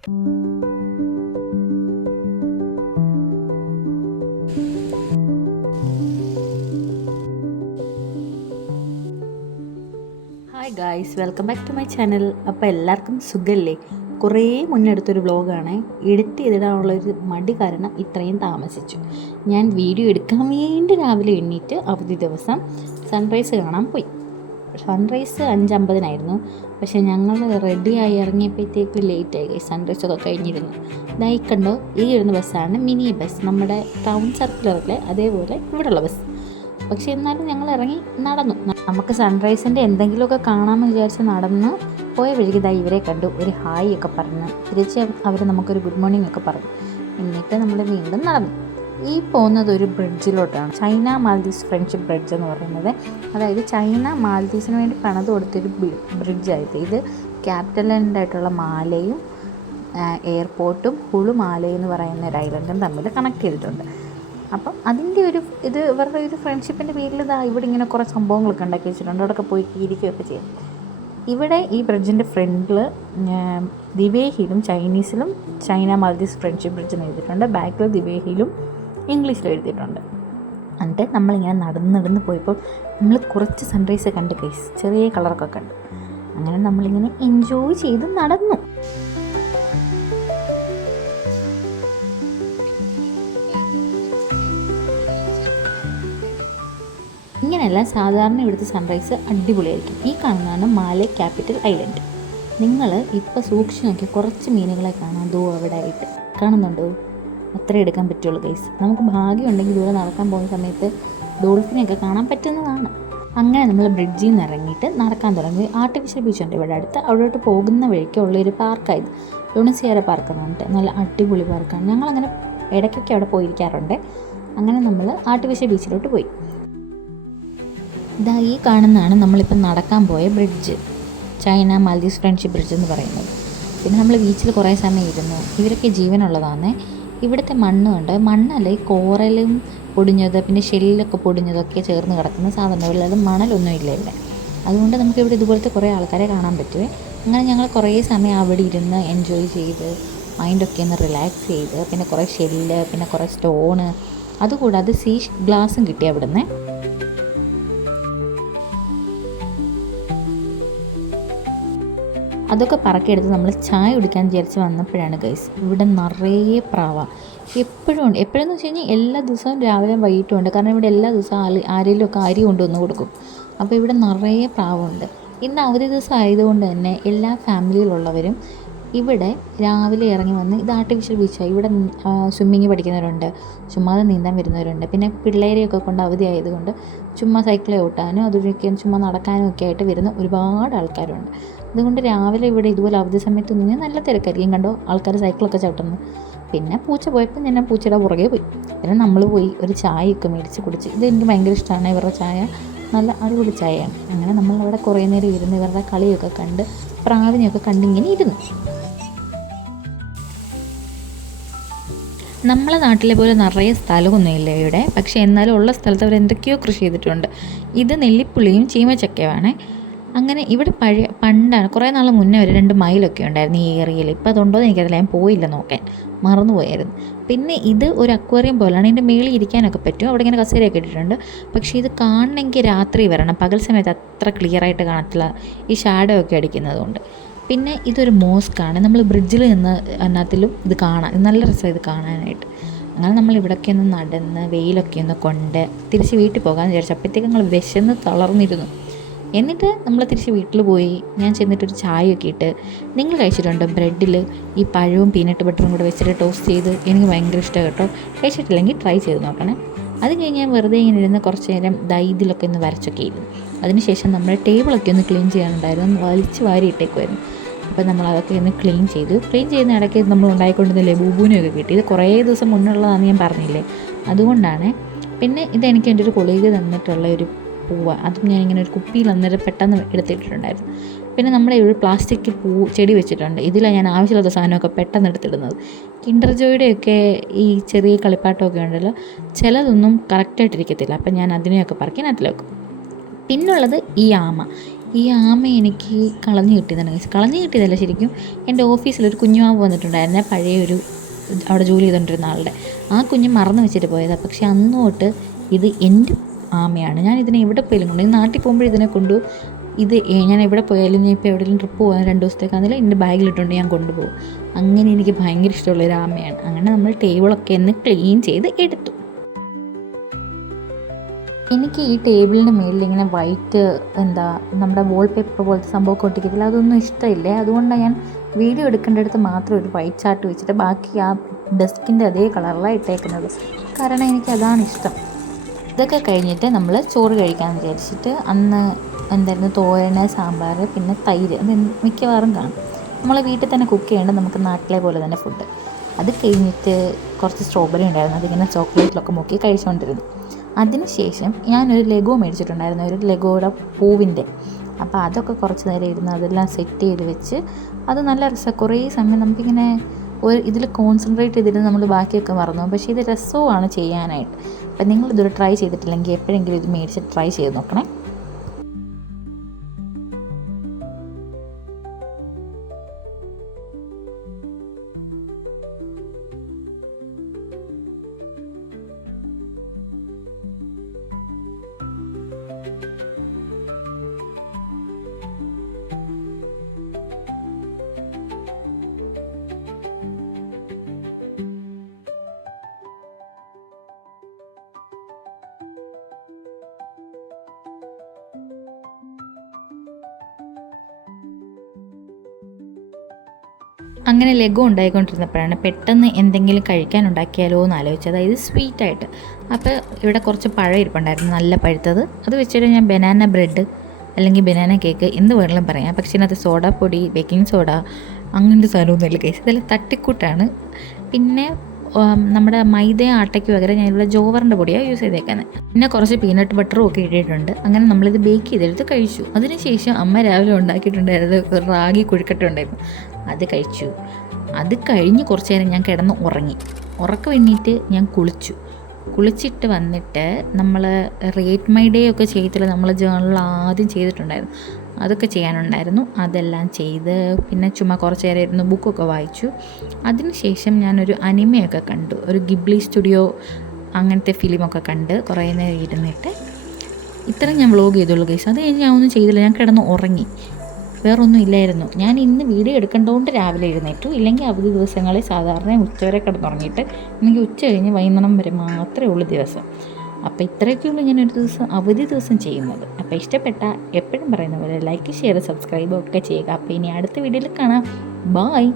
Hi guys, welcome back to my channel. അപ്പോൾ എല്ലാവർക്കും സുഖമല്ലേ? കുറേ മുന്നെടുത്തൊരു വ്ലോഗാണ്. എഡിറ്റ് ചെയ്തിടാനുള്ളൊരു മടി കാരണം ഇത്രയും താമസിച്ചു. ഞാൻ വീഡിയോ എടുക്കാൻ വേണ്ടി രാവിലെ എണ്ണീറ്റ് അവധി ദിവസം സൺറൈസ് കാണാൻ പോയി. സൺറൈസ് 5:50 പക്ഷേ ഞങ്ങൾ റെഡിയായി ഇറങ്ങിയപ്പോഴത്തേക്ക് ലേറ്റായി. സൺറൈസൊക്കെ കഴിഞ്ഞിരുന്നു. ഇതായി കണ്ടോ, ഈ ഇരുന്ന ബസ്സാണ് മിനി ബസ്, നമ്മുടെ ടൗൺ സർക്കിളറിലെ അതേപോലെ ഇവിടെയുള്ള ബസ്. പക്ഷെ എന്നാലും ഞങ്ങൾ ഇറങ്ങി നടന്നു. നമുക്ക് സൺറൈസിൻ്റെ എന്തെങ്കിലുമൊക്കെ കാണാമെന്ന് വിചാരിച്ച് നടന്ന് പോയ വഴിക്ക് ഇവരെ കണ്ടു. ഒരു ഹായ് ഒക്കെ പറഞ്ഞ് തിരിച്ച് അവർ നമുക്കൊരു ഗുഡ് മോർണിംഗ് ഒക്കെ പറഞ്ഞു. എന്നിട്ട് നമ്മൾ വീണ്ടും നടന്നു. ഈ പോകുന്നത് ഒരു ബ്രിഡ്ജിലോട്ടാണ്, ചൈന മാൽദീവ്സ് ഫ്രണ്ട്ഷിപ്പ് ബ്രിഡ്ജ് എന്ന് പറയുന്നത്. അതായത് ചൈന മാൽദീവ്സിന് വേണ്ടി പണിത് കൊടുത്തൊരു ബ്രിഡ്ജായത്. ഇത് ക്യാപിറ്റൽ ഐലൻഡായിട്ടുള്ള മാലയും എയർപോർട്ടും ഹുളു മാലയും എന്ന് പറയുന്ന ഒരു ഐലൻഡും തമ്മിൽ കണക്ട് ചെയ്തിട്ടുണ്ട്. അപ്പം അതിൻ്റെ ഇത് ഇവരുടെ ഒരു ഫ്രണ്ട്ഷിപ്പിൻ്റെ പേരിൽ ഇവിടെ ഇങ്ങനെ കുറേ സംഭവങ്ങളൊക്കെ ഉണ്ടാക്കി വെച്ചിട്ടുണ്ട്. അവിടെയൊക്കെ പോയി ഇരിക്കുകയൊക്കെ ചെയ്യും. ഇവിടെ ഈ ബ്രിഡ്ജിൻ്റെ ഫ്രണ്ടിൽ ദിവ്യേഹിലും ചൈനീസിലും ചൈന മാൽദീവ്സ് ഫ്രണ്ട്ഷിപ്പ് ബ്രിഡ്ജ് എന്ന് എഴുതിയിട്ടുണ്ട്. ബാക്കിൽ ദിവ്യേഹിലും ഇംഗ്ലീഷിലും എഴുതിയിട്ടുണ്ട്. എന്നിട്ട് നമ്മളിങ്ങനെ നടന്ന് പോയപ്പോൾ നമ്മൾ കുറച്ച് സൺറൈസ് കണ്ട് കേസ്, ചെറിയ കളറൊക്കെ കണ്ട്. അങ്ങനെ നമ്മളിങ്ങനെ എൻജോയ് ചെയ്ത് നടന്നു. ഇങ്ങനെയല്ല സാധാരണ ഇവിടുത്തെ സൺറൈസ് അടിപൊളിയായിരിക്കും. ഈ കാണുന്നതാണ് മാലെ ക്യാപിറ്റൽ ഐലൻഡ്. നിങ്ങൾ ഇപ്പോൾ സൂക്ഷിച്ച് നോക്കി കുറച്ച് മീനുകളെ കാണാം ദോ അവിടെ ആയിട്ട്. കാണുന്നുണ്ടോ? അത്രേ എടുക്കാൻ പറ്റുള്ളൂ ഗൈസ്. നമുക്ക് ഭാഗ്യമുണ്ടെങ്കിൽ ദൂരെ നടക്കാൻ പോകുന്ന സമയത്ത് ഡോൾഫിനെയൊക്കെ കാണാൻ പറ്റുന്നതാണ്. അങ്ങനെ നമ്മൾ ബ്രിഡ്ജിൽ നിന്ന് ഇറങ്ങിയിട്ട് നടക്കാൻ തുടങ്ങി. ആർട്ടിഫിഷ്യൽ ബീച്ചുണ്ട് ഇവിടെ അടുത്ത്. അവിടോട്ട് പോകുന്ന വഴിക്ക് ഉള്ളൊരു പാർക്കായത്, ലുണസിയാര പാർക്ക് എന്ന് പറഞ്ഞിട്ട് നല്ല അടിപൊളി പാർക്കാണ്. ഞങ്ങളങ്ങനെ ഇടയ്ക്കൊക്കെ അവിടെ പോയിരിക്കാറുണ്ട്. അങ്ങനെ നമ്മൾ ആർട്ടിഫിഷ്യൽ ബീച്ചിലോട്ട് പോയി. ഈ കാണുന്നതാണ് നമ്മളിപ്പം നടക്കാൻ പോയ bridge, China Maldives friendship bridge എന്ന് പറയുന്നത്. പിന്നെ നമ്മൾ ബീച്ചിൽ കുറേ സമയം ഇരുന്നു. ഇവരൊക്കെ ജീവനുള്ളതാണ്. ഇവിടുത്തെ മണ്ണുണ്ട്, മണ്ണല്ല ഈ കോറലും പൊടിഞ്ഞത് പിന്നെ ഷെല്ലൊക്കെ പൊടിഞ്ഞതൊക്കെ ചേർന്ന് കിടക്കുന്ന സാധനങ്ങൾ, അത് മണലൊന്നും ഇല്ല ഇവിടെ. അതുകൊണ്ട് നമുക്കിവിടെ ഇതുപോലത്തെ കുറേ ആൾക്കാരെ കാണാൻ പറ്റുമേ. അങ്ങനെ ഞങ്ങൾ കുറേ സമയം അവിടെ ഇരുന്ന് എൻജോയ് ചെയ്ത് മൈൻഡൊക്കെ ഒന്ന് റിലാക്സ് ചെയ്ത്, പിന്നെ കുറേ ഷെല്ല് പിന്നെ കുറേ സ്റ്റോണ്, അതുകൂടാതെ സീ ഗ്ലാസും കിട്ടി അവിടുന്ന്. അതൊക്കെ പറക്കിയെടുത്ത് നമ്മൾ ചായ കുടിക്കാൻ വിചാരിച്ച് വന്നപ്പോഴാണ് ഗൈസ് ഇവിടെ നിറയെ പ്രാവ. എപ്പോഴും ഉണ്ട്. എപ്പോഴെന്ന് വെച്ച് കഴിഞ്ഞാൽ എല്ലാ ദിവസവും രാവിലെ വൈകിട്ടും ഉണ്ട്. കാരണം ഇവിടെ എല്ലാ ദിവസവും ആരെങ്കിലുമൊക്കെ അരി കൊണ്ടുവന്ന് കൊടുക്കും. അപ്പോൾ ഇവിടെ നിറയെ പ്രാവുണ്ട്. ഇന്ന് അവധി ദിവസം ആയതുകൊണ്ട് തന്നെ എല്ലാ ഫാമിലിയിലുള്ളവരും ഇവിടെ രാവിലെ ഇറങ്ങി വന്ന്, ഇത് ആർട്ടിഫിഷ്യൽ ബീച്ചാണ്. ഇവിടെ സ്വിമ്മിങ് പഠിക്കുന്നവരുണ്ട്, ചുമ്മാതെ നീന്താൻ വരുന്നവരുണ്ട്. പിന്നെ പിള്ളേരെയൊക്കെ കൊണ്ട് അവധി ആയതുകൊണ്ട് ചുമ്മാ സൈക്കിൾ ഓട്ടാനും അതൊക്കെ ചുമ്മാ നടക്കാനും ഒക്കെ ആയിട്ട് വരുന്ന ഒരുപാട് ആൾക്കാരുണ്ട്. അതുകൊണ്ട് രാവിലെ ഇവിടെ ഇതുപോലെ അവധി സമയത്ത് നിന്ന് നല്ല തിരക്കായിരിക്കും. കണ്ടോ ആൾക്കാർ സൈക്കിളൊക്കെ ചവിട്ടുന്നു. പിന്നെ പൂച്ച പോയപ്പോൾ ഞാൻ പൂച്ചയുടെ പുറകെ പോയി. പിന്നെ നമ്മൾ പോയി ഒരു ചായയൊക്കെ മേടിച്ച് കുടിച്ച്. ഇത് എനിക്ക് ഭയങ്കര ഇഷ്ടമാണ്, ഇവരുടെ ചായ നല്ല അടിപൊളി ചായയാണ്. അങ്ങനെ നമ്മളവിടെ കുറേ നേരം ഇരുന്ന് ഇവരുടെ കളിയൊക്കെ കണ്ട് പ്രാവിനെയൊക്കെ കണ്ടിങ്ങനെ ഇരുന്നു. നമ്മളെ നാട്ടിലെ പോലെ നിറയെ സ്ഥലമൊന്നുമില്ല ഇവിടെ. പക്ഷേ എന്നാലും ഉള്ള സ്ഥലത്ത് അവർ എന്തൊക്കെയോ കൃഷി ചെയ്തിട്ടുണ്ട്. ഇത് നെല്ലിപ്പുളിയും ചീമച്ചക്കയുമാണ്. അങ്ങനെ ഇവിടെ പണ്ടാണ് കുറേ നാൾ മുന്നേ ഒരു 2 മൈലൊക്കെ ഉണ്ടായിരുന്നു ഈ ഏരിയയിൽ. ഇപ്പോൾ അതുണ്ടോ എന്ന് എനിക്കറിയില്ല, ഞാൻ പോയില്ല നോക്കാൻ, മറന്നുപോയായിരുന്നു. പിന്നെ ഇത് ഒരു അക്വേറിയം പോലെയാണ്. ഇതിൻ്റെ മേളിൽ ഇരിക്കാനൊക്കെ പറ്റും. അവിടെ ഇങ്ങനെ കസേരയൊക്കെ ഇട്ടിട്ടുണ്ട്. പക്ഷേ ഇത് കാണണമെങ്കിൽ രാത്രി വരണം, പകൽ സമയത്ത് അത്ര ക്ലിയറായിട്ട് കാണത്തില്ല, ഈ ഷാഡോ ഒക്കെ അടിക്കുന്നതുകൊണ്ട്. പിന്നെ ഇതൊരു മോസ്കാണ്. നമ്മൾ ബ്രിഡ്ജിൽ നിന്ന് അതിനകത്തിലും ഇത് കാണാൻ നല്ല രസമാണ് ഇത് കാണാനായിട്ട്. അങ്ങനെ നമ്മൾ ഇവിടെയൊക്കെ ഒന്ന് നടന്ന് വെയിലൊക്കെ ഒന്ന് കൊണ്ട് തിരിച്ച് വീട്ടിൽ പോകാമെന്ന് വിചാരിച്ചു. അപ്പോഴത്തേക്ക് ഞങ്ങൾ വിശന്ന് തളർന്നിരുന്നു. എന്നിട്ട് നമ്മൾ തിരിച്ച് വീട്ടിൽ പോയി. ഞാൻ ചെന്നിട്ടൊരു ചായയൊക്കെ ഇട്ട്, നിങ്ങൾ കഴിച്ചിട്ടുണ്ടോ ബ്രെഡിൽ ഈ പഴവും പീനട്ട് ബട്ടറും കൂടെ വെച്ചിട്ട് ടോസ്റ്റ് ചെയ്ത്? എനിക്ക് ഭയങ്കര ഇഷ്ടമാണ് കേട്ടോ. കഴിച്ചിട്ടില്ലെങ്കിൽ ട്രൈ ചെയ്ത് നോക്കണേ. അത് കഴിഞ്ഞ് ഞാൻ വെറുതെ ഇങ്ങനെ ഇരുന്ന് കുറച്ച് നേരം ഇതിലൊക്കെ ഒന്ന് വരച്ചൊക്കെ ഇരുന്നു. അതിനുശേഷം നമ്മുടെ ടേബിളൊക്കെ ഒന്ന് ക്ലീൻ ചെയ്യാനുണ്ടായിരുന്നു, വലിച്ച് വാരി ഇട്ടേക്കുമായിരുന്നു. അപ്പോൾ നമ്മൾ അതൊക്കെ ഒന്ന് ക്ലീൻ ചെയ്തു. ക്ലീൻ ചെയ്യുന്ന ഇടയ്ക്ക് നമ്മൾ ഉണ്ടായിക്കൊണ്ടിരുന്നില്ലേ ബൂബൂനെയൊക്കെ കിട്ടി. ഇത് കുറേ ദിവസം മുന്നുള്ളതാണെന്ന് ഞാൻ പറഞ്ഞില്ലേ, അതുകൊണ്ടാണ്. പിന്നെ ഇതെനിക്ക് എൻ്റെ ഒരു കൊളീഗ് തന്നിട്ടുള്ള ഒരു പൂവ്, അതും ഞാനിങ്ങനെ ഒരു കുപ്പിയിൽ അന്നേരം പെട്ടെന്ന് എടുത്തിട്ടുണ്ടായിരുന്നു. പിന്നെ നമ്മുടെ ഒരു പ്ലാസ്റ്റിക് ചെടി വെച്ചിട്ടുണ്ട്. ഇതിലാണ് ഞാൻ ആവശ്യമില്ലാത്ത സാധനമൊക്കെ പെട്ടെന്ന് എടുത്തിടുന്നത്. കിൻഡർ ജോയുടെയൊക്കെ ഈ ചെറിയ കളിപ്പാട്ടമൊക്കെ ഉണ്ടല്ലോ, ചിലതൊന്നും കറക്റ്റായിട്ടിരിക്കത്തില്ല. അപ്പം ഞാൻ അതിനെയൊക്കെ പറക്കി നട്ടിൽ വെക്കും. പിന്നുള്ളത് ഈ ആമ. ഈ ആമ എനിക്ക് കളഞ്ഞു കിട്ടിയതാണ് ഗൈസ്. കളഞ്ഞു കിട്ടിയതല്ല, ശരിക്കും എൻ്റെ ഓഫീസിലൊരു കുഞ്ഞുമാവ് വന്നിട്ടുണ്ടായിരുന്നേ, പഴയൊരു അവിടെ ജോലി ചെയ്തുകൊണ്ടിരുന്ന ആളുടെ. ആ കുഞ്ഞ് മറന്നു വെച്ചിട്ട് പോയതാണ്. പക്ഷെ അന്ന് തൊട്ട് ഇത് എൻ്റെ ആമയാണ്. ഞാൻ ഇതിനെ എവിടെ പോയാലും കൊണ്ടുപോയി, നാട്ടിൽ പോകുമ്പോൾ ഇതിനെ കൊണ്ടു, ഇത് ഞാൻ എവിടെ പോയാലും, ഞാൻ ഇപ്പോൾ എവിടെയെങ്കിലും ട്രിപ്പ് പോകാൻ 2 ദിവസത്തേക്കാണെങ്കിലും എൻ്റെ ബാഗിലിട്ടുകൊണ്ട് ഞാൻ കൊണ്ടുപോകും. അങ്ങനെ എനിക്ക് ഭയങ്കര ഇഷ്ടമുള്ളൊരു ആമയാണ്. അങ്ങനെ നമ്മൾ ടേബിളൊക്കെ ഒന്ന് ക്ലീൻ ചെയ്ത് എടുത്തു. എനിക്ക് ഈ ടേബിളിൻ്റെ മേളിൽ ഇങ്ങനെ വൈറ്റ് നമ്മുടെ വാൾപേപ്പർ പോലത്തെ സംഭവമൊക്കെ ഒട്ടിക്കത്തില്ല, അതൊന്നും ഇഷ്ടമില്ലേ. അതുകൊണ്ടാണ് ഞാൻ വീഡിയോ എടുക്കേണ്ടടുത്ത് മാത്രം ഒരു വൈറ്റ് ചാർട്ട് വെച്ചിട്ട് ബാക്കി ആ ഡെസ്കിൻ്റെ അതേ കളറിലാണ് ഇട്ടേക്കുന്നത്. കാരണം എനിക്കതാണ് ഇഷ്ടം. ഇതൊക്കെ കഴിഞ്ഞിട്ട് നമ്മൾ ചോറ് കഴിക്കാമെന്ന് വിചാരിച്ചിട്ട്, അന്ന് എന്തായിരുന്നു, തോരന്, സാമ്പാർ, പിന്നെ തൈര്. അത് മിക്കവാറും കാണും. നമ്മൾ വീട്ടിൽ തന്നെ കുക്ക് ചെയ്യേണ്ട, നമുക്ക് നാട്ടിലെ പോലെ തന്നെ ഫുഡ്. അത് കഴിഞ്ഞിട്ട് കുറച്ച് സ്ട്രോബെറി ഉണ്ടായിരുന്നു, അതിങ്ങനെ ചോക്ലേറ്റിലൊക്കെ മുക്കി കഴിച്ചുകൊണ്ടിരുന്നു. അതിനുശേഷം ഞാനൊരു ലെഗോ മേടിച്ചിട്ടുണ്ടായിരുന്നു, ഒരു ലെഗോയുടെ പൂവിൻ്റെ. അപ്പോൾ അതൊക്കെ കുറച്ച് നേരം ഇരുന്ന് അതെല്ലാം സെറ്റ് ചെയ്ത് വെച്ച്, അത് നല്ല രസമാണ്. കുറേ സമയം നമുക്കിങ്ങനെ ഇതിൽ കോൺസെൻട്രേറ്റ് ചെയ്തിട്ട് നമ്മൾ ബാക്കിയൊക്കെ മറന്നു. പക്ഷേ ഇത് രസവുമാണ് ചെയ്യാനായിട്ട്. അപ്പം നിങ്ങളിതൊരു ട്രൈ ചെയ്തിട്ടില്ലെങ്കിൽ എപ്പോഴെങ്കിലും ഇത് മേടിച്ച് ട്രൈ ചെയ്ത് നോക്കണേ. അങ്ങനെ ലെഗോ ഉണ്ടായിക്കൊണ്ടിരുന്നപ്പോഴാണ് പെട്ടെന്ന് എന്തെങ്കിലും കഴിക്കാനുണ്ടാക്കിയാലോ എന്ന് ആലോചിച്ചത്, അതായത് സ്വീറ്റായിട്ട്. അപ്പോൾ ഇവിടെ കുറച്ച് പഴം ഇരിപ്പുണ്ടായിരുന്നു, നല്ല പഴുത്തത്. അത് വെച്ചിട്ട് ഞാൻ ബനാന ബ്രെഡ് അല്ലെങ്കിൽ ബനാന കേക്ക് എന്ത് വേണമെങ്കിലും പറയാം. പക്ഷേ ഇതിനകത്ത് സോഡാപ്പൊടി, ബേക്കിംഗ് സോഡ, അങ്ങനത്തെ സാധനമൊന്നുമില്ല കേസ്. ഇതെല്ലാം തട്ടിക്കൂട്ടാണ്. പിന്നെ നമ്മുടെ മൈദയും ആട്ടയ്ക്ക് പകരം ഞാനിവിടെ ജോവറിൻ്റെ പൊടിയാണ് യൂസ് ചെയ്തേക്കുന്നത്. പിന്നെ കുറച്ച് പീനട്ട് ബട്ടറും ഒക്കെ ഇട്ടിട്ടുണ്ട്. അങ്ങനെ നമ്മളിത് ബേക്ക് ചെയ്തെടുത്ത് കഴിച്ചു. അതിനുശേഷം അമ്മ രാവിലെ ഉണ്ടാക്കിയിട്ടുണ്ടായിരുന്നത് റാഗി കുഴിക്കട്ടുണ്ടായിരുന്നു, അത് കഴിച്ചു. അത് കഴിഞ്ഞ് കുറച്ച് നേരം ഞാൻ കിടന്ന് ഉറങ്ങി. ഉറക്കം എണ്ണീറ്റ് ഞാൻ കുളിച്ചിട്ട് വന്നിട്ട് നമ്മൾ റേറ്റ് മൈ ഡേ ഒക്കെ ചെയ്തില്ല, നമ്മൾ ജേണൽ ആദ്യം ചെയ്തിട്ടുണ്ടായിരുന്നു, അതൊക്കെ ചെയ്യാനുണ്ടായിരുന്നു. അതെല്ലാം ചെയ്ത് പിന്നെ ചുമ്മാ കുറച്ച് നേരം ഇരുന്ന് ബുക്കൊക്കെ വായിച്ചു. അതിനുശേഷം ഞാനൊരു അനിമയൊക്കെ കണ്ടു, ഒരു ഗിബ്ലി സ്റ്റുഡിയോ അങ്ങനത്തെ ഫിലിമൊക്കെ കണ്ട് കുറേ നേരം ഇരുന്നിട്ട് ഇത്രയും ഞാൻ വ്ലോഗ് ചെയ്തുള്ളൂ ഗൈസ്. അത് കഴിഞ്ഞ് ഞാൻ ഒന്നും ചെയ്തില്ല, ഞാൻ കിടന്ന് ഉറങ്ങി. വേറൊന്നും ഇല്ലായിരുന്നു. ഞാൻ ഇന്ന് വീഡിയോ എടുക്കേണ്ടതുകൊണ്ട് രാവിലെ എഴുന്നേറ്റു. ഇല്ലെങ്കിൽ അവധി ദിവസങ്ങളിൽ സാധാരണ ഉച്ചവരെ കിടന്നുറങ്ങിയിട്ട് എനിക്ക് ഉച്ച കഴിഞ്ഞ് വൈകുന്നേരം വരെ മാത്രമേ ഉള്ളൂ ദിവസം. അപ്പോൾ ഇത്രയൊക്കെയുള്ളൂ ഞാനൊരു ദിവസം അവധി ദിവസം ചെയ്യുന്നത്. അപ്പോൾ ഇഷ്ടപ്പെട്ട എപ്പോഴും പറയുന്ന പോലെ ലൈക്ക്, ഷെയർ, സബ്സ്ക്രൈബ് ഒക്കെ ചെയ്യുക. അപ്പോൾ ഇനി അടുത്ത വീഡിയോയിൽ കാണാം. ബായ്.